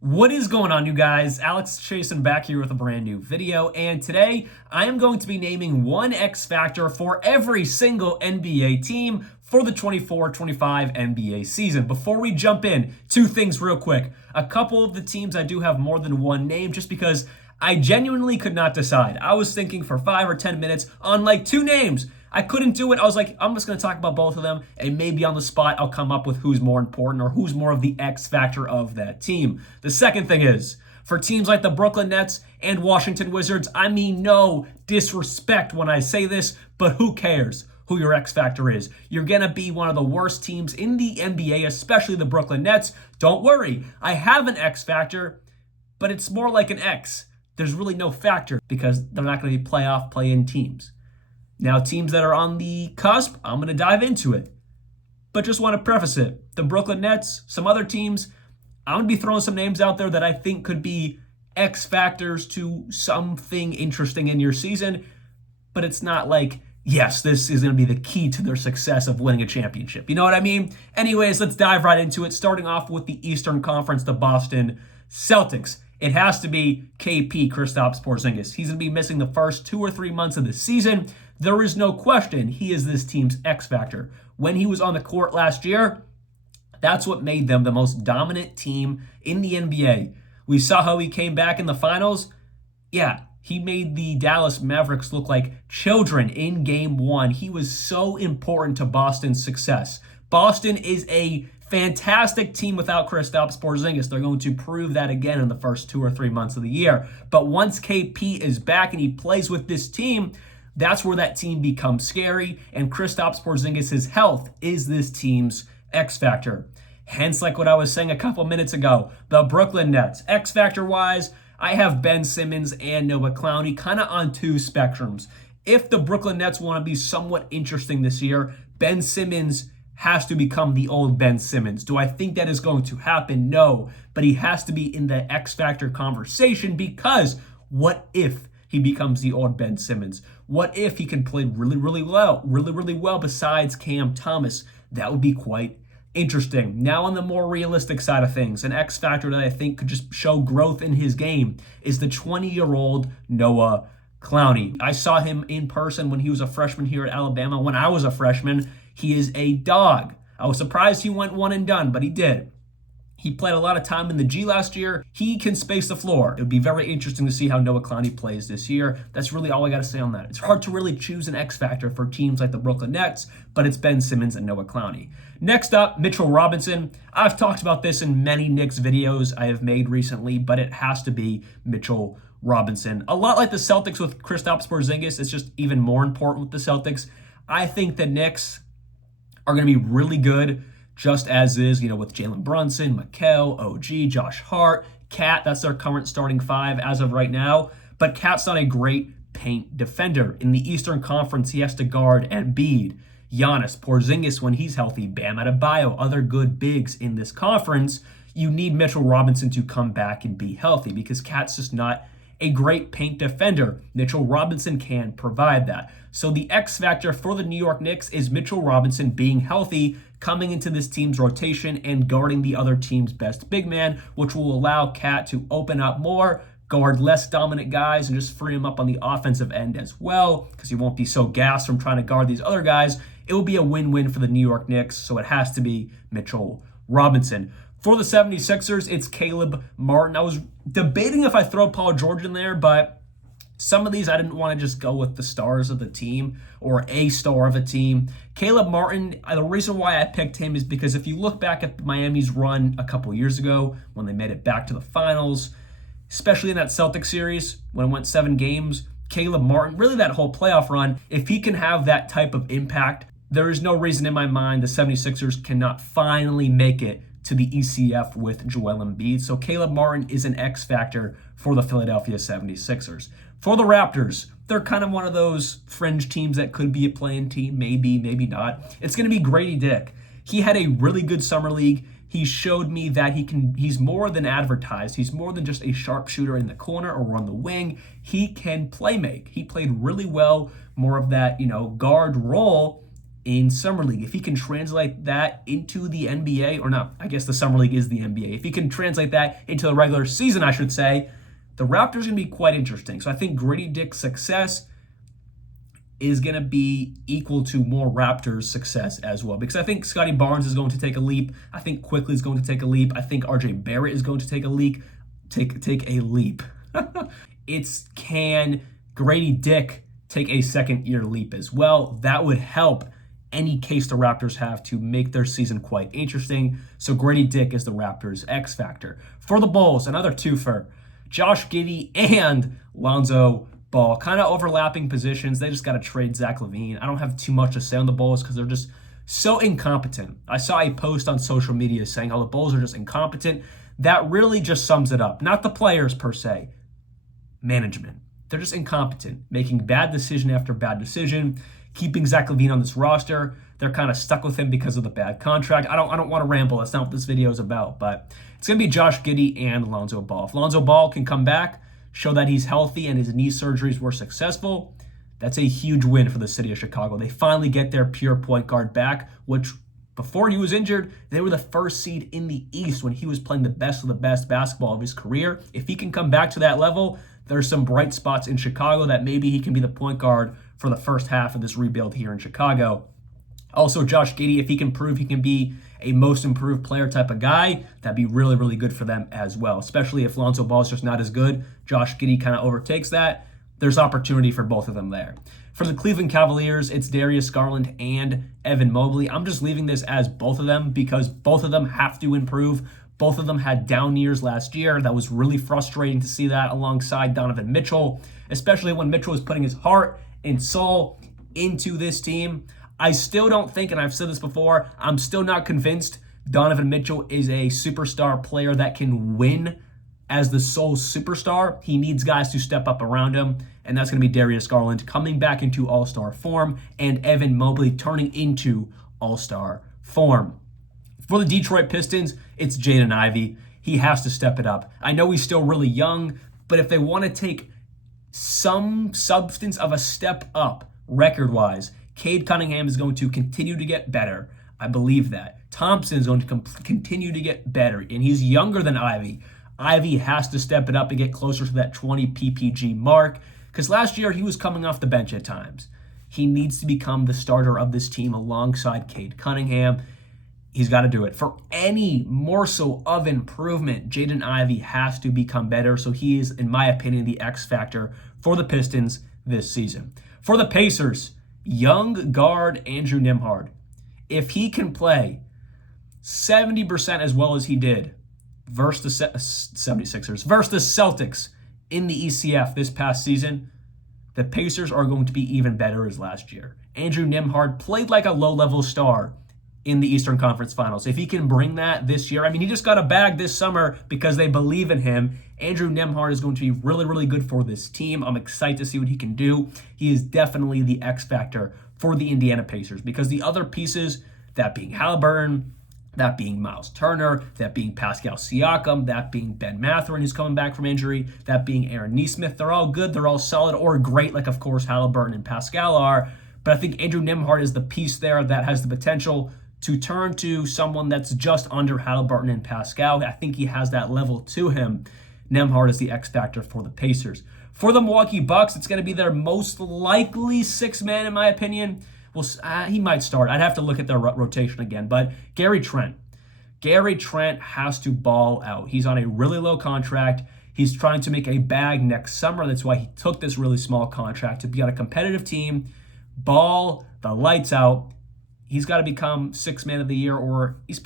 What is going on, you guys? Alex Chasen back here with a brand new video, and today I am going to be naming one X factor for every single NBA team for the 24-25 NBA season. Before we jump in, two things real quick. A couple of the teams I do have more than one name just because I genuinely could not decide. I was thinking for 5 or 10 minutes on like two names. I couldn't do it. I was like, I'm just going to talk about both of them, and maybe on the spot I'll come up with who's more important or who's more of the X factor of that team. The second thing is, for teams like the Brooklyn Nets and Washington Wizards, I mean no disrespect when I say this, but who cares who your X factor is? You're going to be one of the worst teams in the NBA, especially the Brooklyn Nets. Don't worry, I have an X factor, but it's more like an X. There's really no factor because they're not going to be playoff play-in teams. Now, teams that are on the cusp, I'm going to dive into it. But just want to preface it. The Brooklyn Nets, some other teams, I'm going to be throwing some names out there that I think could be X factors to something interesting in your season. But it's not like, yes, this is going to be the key to their success of winning a championship. You know what I mean? Anyways, let's dive right into it. Starting off with the Eastern Conference, the Boston Celtics. It has to be KP, Kristaps Porzingis. He's going to be missing the first 2 or 3 months of the season. There is no question he is this team's X factor. When he was on the court last year, that's what made them the most dominant team in the NBA. We saw how he came back in the finals. Yeah, he made the Dallas Mavericks look like children in game one. He was so important to Boston's success. Boston is a fantastic team without Kristaps Porzingis. They're going to prove that again in the first 2 or 3 months of the year. But once KP is back and he plays with this team, that's where that team becomes scary, and Kristaps Porzingis' health is this team's X factor. Hence, like what I was saying a couple minutes ago, the Brooklyn Nets. X factor-wise, I have Ben Simmons and Noah Clowney kind of on two spectrums. If the Brooklyn Nets want to be somewhat interesting this year, Ben Simmons has to become the old Ben Simmons. Do I think that is going to happen? No, but he has to be in the X factor conversation because what if he becomes the old Ben Simmons? What if he can play really well besides Cam Thomas? That would be quite interesting. Now, on the more realistic side of things, an X factor that I think could just show growth in his game is the 20-year-old Noah Clowney. I saw him in person when he was a freshman here at Alabama. When I was a freshman, he is a dog. I was surprised he went one and done, but he did. He played a lot of time in the G last year. He can space the floor. It would be very interesting to see how Noah Clowney plays this year. That's really all I got to say on that. It's hard to really choose an X factor for teams like the Brooklyn Nets, but it's Ben Simmons and Noah Clowney. Next up, Mitchell Robinson. I've talked about this in many Knicks videos I have made recently, but it has to be Mitchell Robinson. A lot like the Celtics with Kristaps Porzingis, it's just even more important with the Celtics. I think the Knicks are going to be really good just as is, with Jalen Brunson, Mikal, OG, Josh Hart, Cat. That's their current starting five as of right now. But Cat's not a great paint defender. In the Eastern Conference, he has to guard Embiid, Giannis, Porzingis when he's healthy, Bam Adebayo, other good bigs in this conference. You need Mitchell Robinson to come back and be healthy because Cat's just not a great paint defender. Mitchell Robinson can provide that. So the X factor for the New York Knicks is Mitchell Robinson being healthy, coming into this team's rotation and guarding the other team's best big man, which will allow Cat to open up more, guard less dominant guys, and just free him up on the offensive end as well, because he won't be so gassed from trying to guard these other guys. It will be a win-win for the New York Knicks, so it has to be Mitchell Robinson. For the 76ers, it's Caleb Martin. I was debating if I throw Paul George in there, but some of these I didn't want to just go with the stars of the team or a star of a team. Caleb Martin, the reason why I picked him is because if you look back at Miami's run a couple years ago when they made it back to the finals, especially in that Celtics series when it went 7 games, Caleb Martin, really that whole playoff run, if he can have that type of impact, there is no reason in my mind the 76ers cannot finally make it to the ECF with Joel Embiid. So Caleb Martin is an X factor for the Philadelphia 76ers. For the Raptors, they're kind of one of those fringe teams that could be a play-in team, maybe not. It's going to be Grady Dick. He had a really good summer league. He showed me that he's more than advertised. He's more than just a sharpshooter in the corner or on the wing. He can play make. He played really well, more of that, guard role. in Summer League. If he can translate that into the NBA, or no, I guess the Summer League is the NBA. If he can translate that into the regular season, I should say, the Raptors are going to be quite interesting. So I think Grady Dick's success is going to be equal to more Raptors' success as well. Because I think Scotty Barnes is going to take a leap. I think Quickley is going to take a leap. I think RJ Barrett is going to take a leap. Take a leap. Can Grady Dick take a second-year leap as well? That would help any case the Raptors have to make their season quite interesting. So Grady Dick is the Raptors' X factor. For the Bulls, another twofer. Josh Giddey and Lonzo Ball, kind of overlapping positions. They just got to trade Zach LaVine. I don't have too much to say on the Bulls because they're just so incompetent. I saw a post on social media saying how the Bulls are just incompetent. That really just sums it up. Not the players per se, management. They're just incompetent, making bad decision after bad decision, keeping Zach LaVine on this roster. They're kind of stuck with him because of the bad contract. I don't want to ramble. That's not what this video is about. But it's going to be Josh Giddey and Lonzo Ball. If Lonzo Ball can come back, show that he's healthy and his knee surgeries were successful, that's a huge win for the city of Chicago. They finally get their pure point guard back, which before he was injured, they were the first seed in the East when he was playing the best of the best basketball of his career. If he can come back to that level, there's some bright spots in Chicago that maybe he can be the point guard for the first half of this rebuild here in Chicago. Also, Josh Giddey, if he can prove he can be a most improved player type of guy, that'd be really, really good for them as well, especially if Lonzo Ball is just not as good. Josh Giddey kind of overtakes that. There's opportunity for both of them there. For the Cleveland Cavaliers, it's Darius Garland and Evan Mobley. I'm just leaving this as both of them because both of them have to improve. Both of them had down years last year. That was really frustrating to see that alongside Donovan Mitchell, especially when Mitchell was putting his heart and soul into this team. I still don't think, and I've said this before, I'm still not convinced Donovan Mitchell is a superstar player that can win as the sole superstar. He needs guys to step up around him, and that's going to be Darius Garland coming back into all-star form and Evan Mobley turning into all-star form. For the Detroit Pistons, it's Jaden Ivey. He has to step it up. I know he's still really young, but if they want to take some substance of a step up record-wise, Cade Cunningham is going to continue to get better. I believe that. Thompson is going to continue to get better, and he's younger than Ivey. Ivey has to step it up and get closer to that 20 PPG mark, because last year he was coming off the bench at times. He needs to become the starter of this team alongside Cade Cunningham. He's got to do it. For any morsel of improvement, Jaden Ivey has to become better, so he is, in my opinion, the X factor for the Pistons this season. For the Pacers, young guard Andrew Nembhard. If he can play 70% as well as he did versus the 76ers, versus the Celtics in the ECF this past season, the Pacers are going to be even better as last year. Andrew Nembhard played like a low-level star in the Eastern Conference Finals. If he can bring that this year, I mean, he just got a bag this summer because they believe in him. Andrew Nembhard is going to be really, really good for this team. I'm excited to see what he can do. He is definitely the X factor for the Indiana Pacers because the other pieces, that being Halliburton, that being Miles Turner, that being Pascal Siakam, that being Ben Mathurin, who's coming back from injury, that being Aaron Nesmith, they're all good, they're all solid or great, like, of course, Halliburton and Pascal are. But I think Andrew Nembhard is the piece there that has the potential to turn to someone that's just under Halliburton and Pascal. I think he has that level to him. Nembhard is the X factor for the Pacers. For the Milwaukee Bucks, it's going to be their most likely sixth man, in my opinion. Well, he might start. I'd have to look at their rotation again. But Gary Trent. Gary Trent has to ball out. He's on a really low contract. He's trying to make a bag next summer. That's why he took this really small contract to be on a competitive team, ball the lights out. He's got to become sixth man of the year, or he's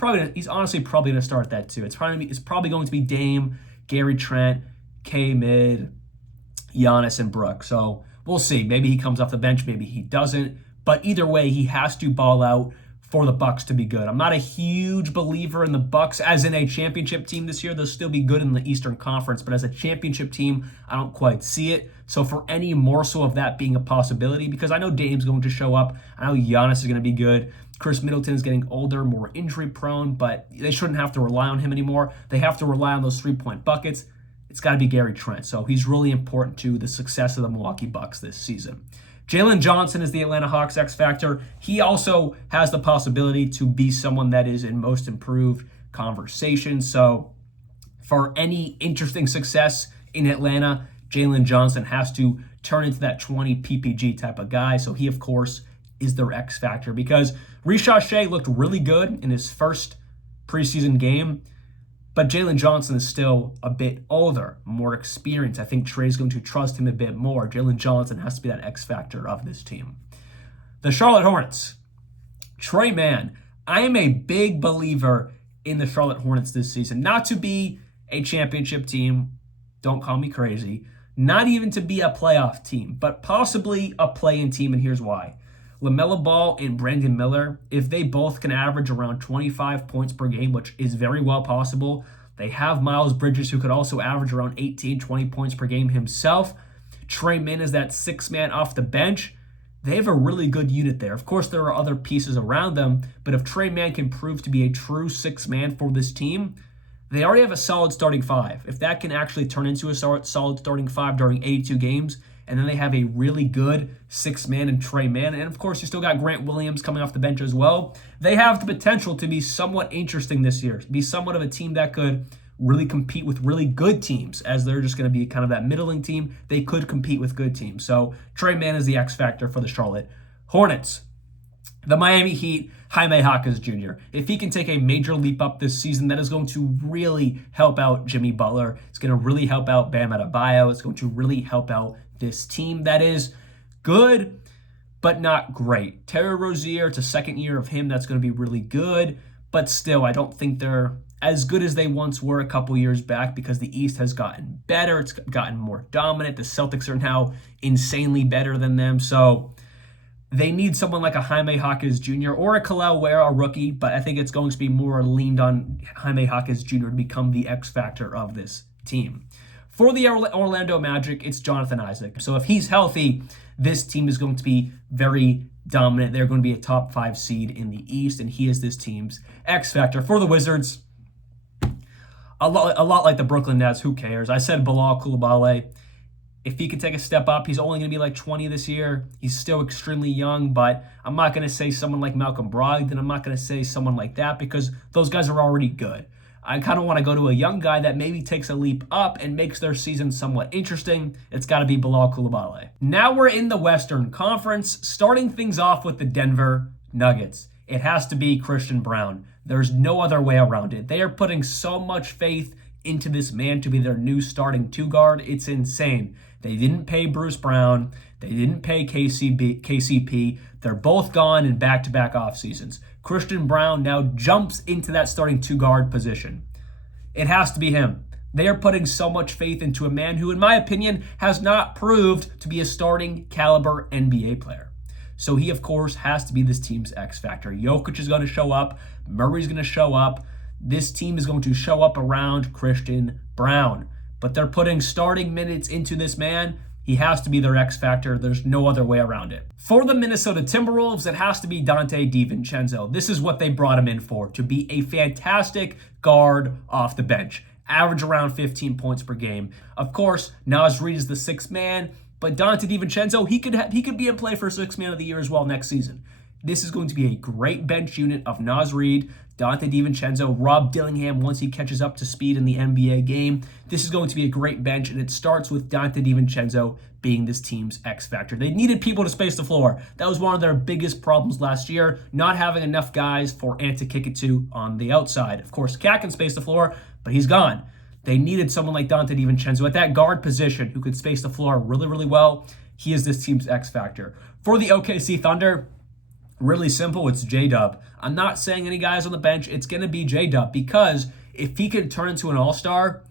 honestly probably going to start that too. It's probably going to be Dame, Gary Trent, K-Mid, Giannis, and Brooke. So we'll see. Maybe he comes off the bench, maybe he doesn't. But either way, he has to ball out for the Bucks to be good. I'm not a huge believer in the Bucks as in a championship team this year. They'll still be good in the Eastern Conference, but as a championship team, I don't quite see it. So for any morsel of that being a possibility, because I know Dame's going to show up, I know Giannis is going to be good. Chris Middleton is getting older, more injury prone, but they shouldn't have to rely on him anymore. They have to rely on those three-point buckets. It's got to be Gary Trent. So he's really important to the success of the Milwaukee Bucks this season. Jalen Johnson is the Atlanta Hawks X factor. He also has the possibility to be someone that is in most improved conversation. So for any interesting success in Atlanta, Jalen Johnson has to turn into that 20 PPG type of guy. So he, of course, is their X factor because Rishad Shea looked really good in his first preseason game, but Jalen Johnson is still a bit older, more experienced. I think Trey's going to trust him a bit more. Jalen Johnson has to be that X factor of this team. The Charlotte Hornets. Trey Mann. I am a big believer in the Charlotte Hornets this season. Not to be a championship team, don't call me crazy. Not even to be a playoff team, but possibly a play-in team, and here's why. LaMelo Ball and Brandon Miller, if they both can average around 25 points per game, which is very well possible, they have Miles Bridges who could also average around 18, 20 points per game himself. Trey Mann is that sixth man off the bench. They have a really good unit there. Of course, there are other pieces around them, but if Trey Mann can prove to be a true sixth man for this team, they already have a solid starting five. If that can actually turn into a solid starting five during 82 games, and then they have a really good sixth man in Trey Mann, and of course, you still got Grant Williams coming off the bench as well, they have the potential to be somewhat interesting this year, be somewhat of a team that could really compete with really good teams, as they're just going to be kind of that middling team. They could compete with good teams. So Trey Mann is the X factor for the Charlotte Hornets. The Miami Heat, Jaime Jaquez Jr. If he can take a major leap up this season, that is going to really help out Jimmy Butler. It's going to really help out Bam Adebayo. It's going to really help out this team that is good, but not great. Terry Rozier, it's a second year of him. That's going to be really good, but still, I don't think they're as good as they once were a couple years back because the East has gotten better. It's gotten more dominant. The Celtics are now insanely better than them. So they need someone like a Jaime Jaquez Jr. or a Kel'el Ware, a rookie, but I think it's going to be more leaned on Jaime Jaquez Jr. to become the X factor of this team. For the Orlando Magic, it's Jonathan Isaac. So if he's healthy, this team is going to be very dominant. They're going to be a top 5 seed in the East, and he is this team's X factor. For the Wizards, a lot like the Brooklyn Nets, who cares? I said Bilal Coulibaly. If he could take a step up, he's only going to be like 20 this year. He's still extremely young, but I'm not going to say someone like Malcolm Brogdon. I'm not going to say someone like that because those guys are already good. I kind of want to go to a young guy that maybe takes a leap up and makes their season somewhat interesting. It's got to be Bilal Coulibaly. Now we're in the Western Conference, starting things off with the Denver Nuggets. It has to be Christian Braun. There's no other way around it. They are putting so much faith into this man to be their new starting two guard. It's insane. They didn't pay Bruce Brown. They didn't pay KCP. They're both gone in back-to-back off seasons. Christian Braun now jumps into that starting two guard position. It has to be him. They are putting so much faith into a man who, in my opinion, has not proved to be a starting caliber NBA player. So he, of course, has to be this team's X factor. Jokic is going to show up. Murray's going to show up. This team is going to show up around Christian Braun. But they're putting starting minutes into this man. He has to be their X factor. There's no other way around it. For the Minnesota Timberwolves, it has to be Dante DiVincenzo. This is what they brought him in for, to be a fantastic guard off the bench. Average around 15 points per game. Of course, Naz Reid is the sixth man, but Dante DiVincenzo, he could be in play for sixth man of the year as well next season. This is going to be a great bench unit of Naz Reid, Dante DiVincenzo, Rob Dillingham once he catches up to speed in the NBA game. This is going to be a great bench, and it starts with Dante DiVincenzo being this team's X factor. They needed people to space the floor. That was one of their biggest problems last year, not having enough guys for Ant to kick it to on the outside. Of course, Cat can space the floor, but he's gone. They needed someone like Dante DiVincenzo at that guard position who could space the floor really, really well. He is this team's X factor. For the OKC Thunder, really simple, it's J-Dub. I'm not saying any guys on the bench. It's going to be J-Dub because if he can turn into an all-star,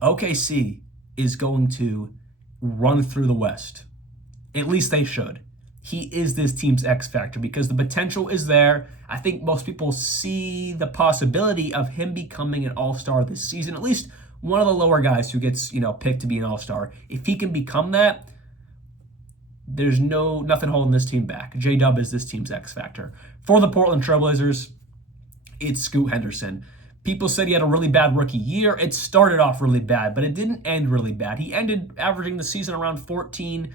OKC is going to run through the West. At least they should. He is this team's X factor because the potential is there. I think most people see the possibility of him becoming an all-star this season, at least one of the lower guys who gets, picked to be an all-star. If he can become that, there's nothing holding this team back. J-Dub is this team's X factor. For the Portland Trailblazers, it's Scoot Henderson. People said he had a really bad rookie year. It started off really bad, but it didn't end really bad. He ended averaging the season around 14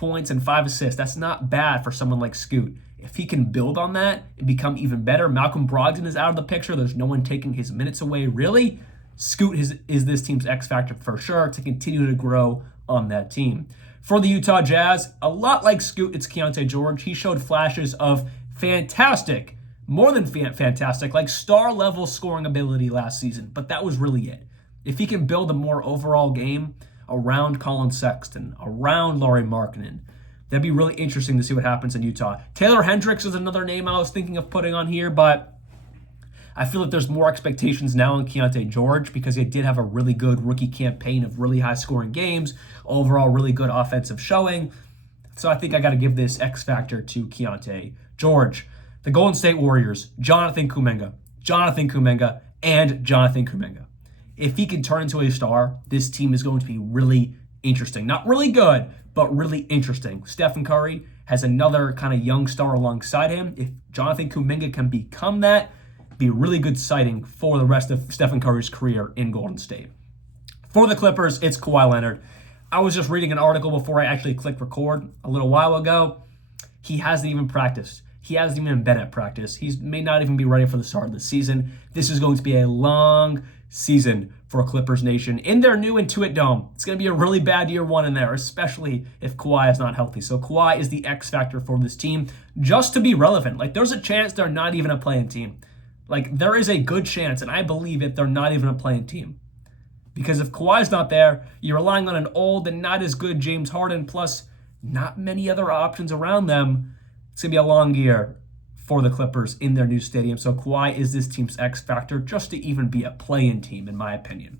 points and 5 assists. That's not bad for someone like Scoot. If he can build on that and become even better, Malcolm Brogdon is out of the picture. There's no one taking his minutes away, really. Scoot is this team's X factor for sure to continue to grow on that team. For the Utah Jazz, a lot like Scoot, it's Keontae George. He showed flashes of fantastic, more than fantastic, like star-level scoring ability last season, but that was really it. If he can build a more overall game around Colin Sexton, around Lauri Markkanen, that'd be really interesting to see what happens in Utah. Taylor Hendricks is another name I was thinking of putting on here, but I feel like there's more expectations now on Keontae George because he did have a really good rookie campaign of really high-scoring games, overall really good offensive showing. So I think I got to give this X factor to Keontae George. The Golden State Warriors, Jonathan Kuminga, and Jonathan Kuminga. If he can turn into a star, this team is going to be really interesting. Not really good, but really interesting. Stephen Curry has another kind of young star alongside him. If Jonathan Kuminga can become that, be a really good sighting for the rest of Stephen Curry's career in Golden State. For the Clippers, it's Kawhi Leonard. I was just reading an article before I actually clicked record a little while ago. He hasn't even practiced. He hasn't even been at practice. He may not even be ready for the start of the season. This is going to be a long season for Clippers Nation in their new Intuit Dome. It's going to be a really bad year one in there, especially if Kawhi is not healthy. So Kawhi is the X factor for this team just to be relevant. Like, there's a chance they're not even a playing team. Like, there is a good chance, and I believe it, they're not even a playing team. Because if Kawhi's not there, you're relying on an old and not as good James Harden, plus not many other options around them. It's going to be a long year for the Clippers in their new stadium. So Kawhi is this team's X factor just to even be a play-in team, in my opinion.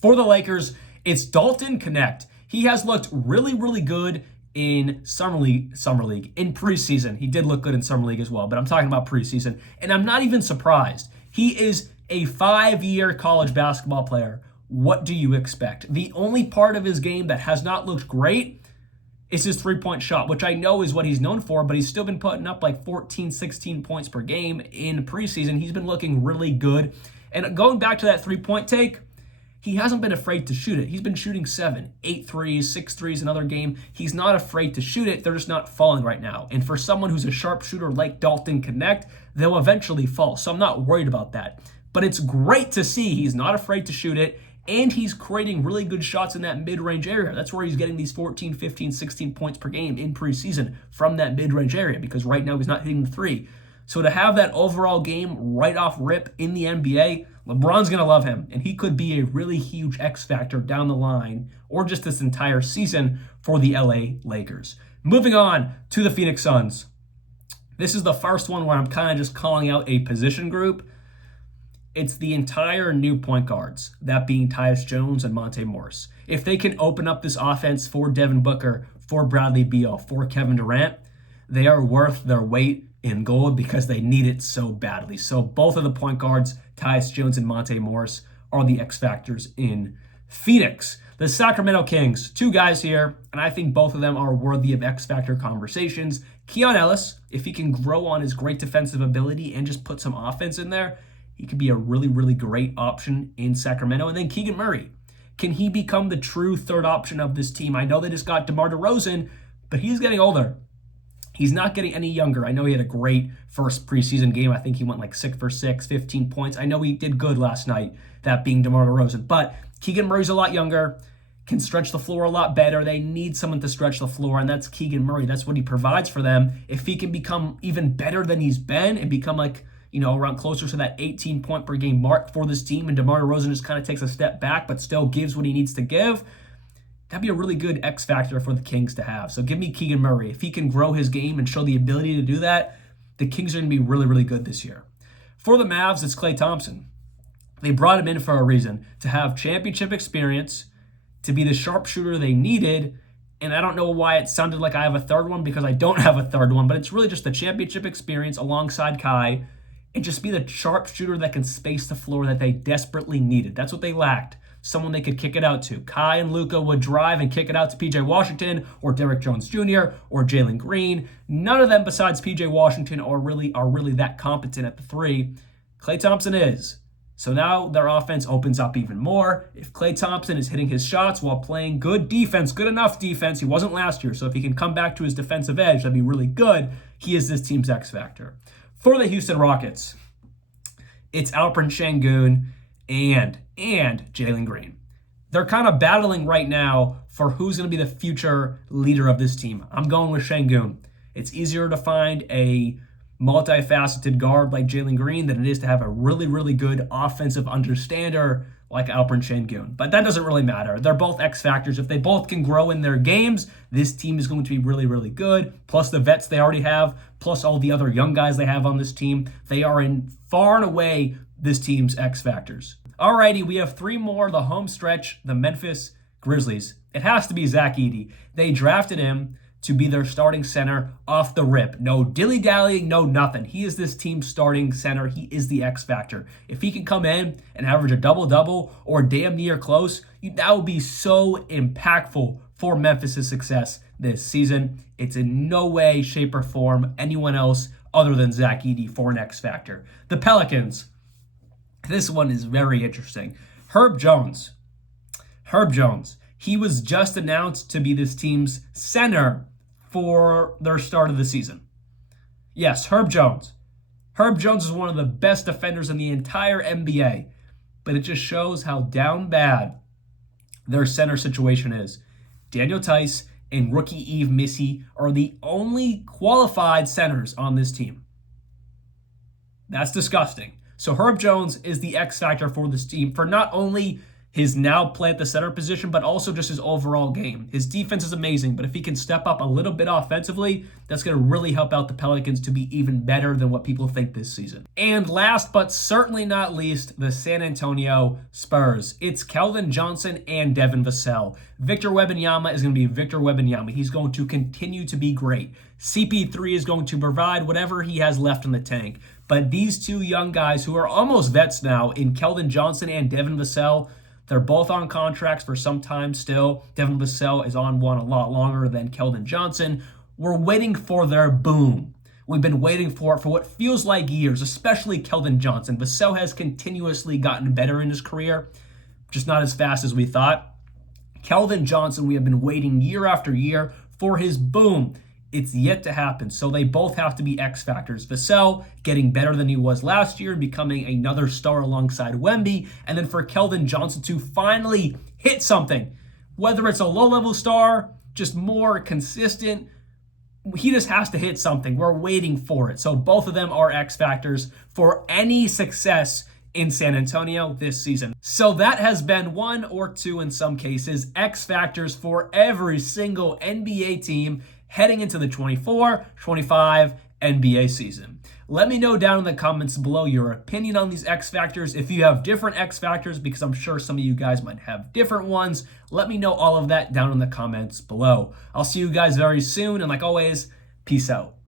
For the Lakers, it's Dalton Connect. He has looked really, really good in Summer League, in preseason. He did look good in Summer League as well, but I'm talking about preseason. And I'm not even surprised. He is a 5-year college basketball player. What do you expect? The only part of his game that has not looked great is his three-point shot, which I know is what he's known for, but he's still been putting up like 14, 16 points per game in preseason. He's been looking really good. And going back to that three-point take, he hasn't been afraid to shoot it. He's been shooting 7, 8 threes, 6 threes another game. He's not afraid to shoot it. They're just not falling right now. And for someone who's a sharpshooter like Dalton Connect, they'll eventually fall. So I'm not worried about that. But it's great to see he's not afraid to shoot it, and he's creating really good shots in that mid-range area. That's where he's getting these 14, 15, 16 points per game in preseason from that mid-range area, because right now he's not hitting the three. So to have that overall game right off rip in the NBA, LeBron's going to love him, and he could be a really huge X factor down the line, or just this entire season for the LA Lakers. Moving on to the Phoenix Suns. This is the first one where I'm kind of just calling out a position group. It's the entire new point guards, that being Tyus Jones and Monte Morris. If they can open up this offense for Devin Booker, for Bradley Beal, for Kevin Durant, they are worth their weight in gold because they need it so badly. So both of the point guards, Tyus Jones and Monte Morris, are the X factors in Phoenix. The Sacramento Kings, 2 guys here, and I think both of them are worthy of X factor conversations. Keon Ellis, if he can grow on his great defensive ability and just put some offense in there, he could be a really, really great option in Sacramento. And then Keegan Murray. Can he become the true third option of this team? I know they just got DeMar DeRozan, but he's getting older. He's not getting any younger. I know he had a great first preseason game. I think he went like 6 for 6, 15 points. I know he did good last night, that being DeMar DeRozan. But Keegan Murray's a lot younger, can stretch the floor a lot better. They need someone to stretch the floor, and that's Keegan Murray. That's what he provides for them. If he can become even better than he's been and become like, around closer to that 18-point per game mark for this team, and DeMar DeRozan just kind of takes a step back but still gives what he needs to give, that'd be a really good X factor for the Kings to have. So give me Keegan Murray. If he can grow his game and show the ability to do that, the Kings are going to be really, really good this year. For the Mavs, it's Klay Thompson. They brought him in for a reason, to have championship experience, to be the sharpshooter they needed. And I don't know why it sounded like I have a third one, because I don't have a third one, but it's really just the championship experience alongside Kai, and just be the sharpshooter that can space the floor that they desperately needed. That's what they lacked. Someone they could kick it out to. Kai and Luka would drive and kick it out to PJ Washington or Derrick Jones Jr. or Jalen Green. None of them besides PJ Washington are really that competent at the three. Klay Thompson is. So now their offense opens up even more. If Klay Thompson is hitting his shots while playing good defense, good enough defense, he wasn't last year, so if he can come back to his defensive edge, that'd be really good. He is this team's X factor. For the Houston Rockets, it's Alperen Sengun and Jalen Green. They're kind of battling right now for who's going to be the future leader of this team. I'm going with Sengun. It's easier to find a multifaceted guard like Jalen Green than it is to have a really, really good offensive understander like Alperen Sengun. But that doesn't really matter. They're both X factors. If they both can grow in their games, this team is going to be really, really good. Plus the vets they already have, plus all the other young guys they have on this team. They are in far and away this team's X factors. Alrighty, we have 3 more. The home stretch, the Memphis Grizzlies. It has to be Zach Edey. They drafted him to be their starting center off the rip. No dilly-dallying, no nothing. He is this team's starting center. He is the X factor. If he can come in and average a double-double or damn near close, that would be so impactful for Memphis' success this season. It's in no way, shape, or form anyone else other than Zach Edey for an X factor. The Pelicans. This one is very interesting. Herb Jones. He was just announced to be this team's center for their start of the season. Yes, Herb Jones. Herb Jones is one of the best defenders in the entire NBA, but it just shows how down bad their center situation is. Daniel Tice and rookie Yves Missi are the only qualified centers on this team. That's disgusting. So Herb Jones is the X factor for this team for not only his now play at the center position, but also just his overall game. His defense is amazing, but if he can step up a little bit offensively, that's going to really help out the Pelicans to be even better than what people think this season. And last but certainly not least, the San Antonio Spurs. It's Keldon Johnson and Devin Vassell. Victor Wembanyama is going to be Victor Wembanyama. He's going to continue to be great. CP3 is going to provide whatever he has left in the tank. But these 2 young guys who are almost vets now in Keldon Johnson and Devin Vassell, they're both on contracts for some time still. Devin Vassell is on one a lot longer than Keldon Johnson. We're waiting for their boom. We've been waiting for it for what feels like years, especially Keldon Johnson. Vassell has continuously gotten better in his career, just not as fast as we thought. Keldon Johnson, we have been waiting year after year for his boom. It's yet to happen, so they both have to be X factors. Vassell getting better than he was last year, becoming another star alongside Wemby, and then for Keldon Johnson to finally hit something. Whether it's a low-level star, just more consistent, he just has to hit something. We're waiting for it. So both of them are X factors for any success in San Antonio this season. So that has been 1 or 2 in some cases, X factors for every single NBA team heading into the 24-25 NBA season. Let me know down in the comments below your opinion on these X factors. If you have different X factors, because I'm sure some of you guys might have different ones, let me know all of that down in the comments below. I'll see you guys very soon, and like always, peace out.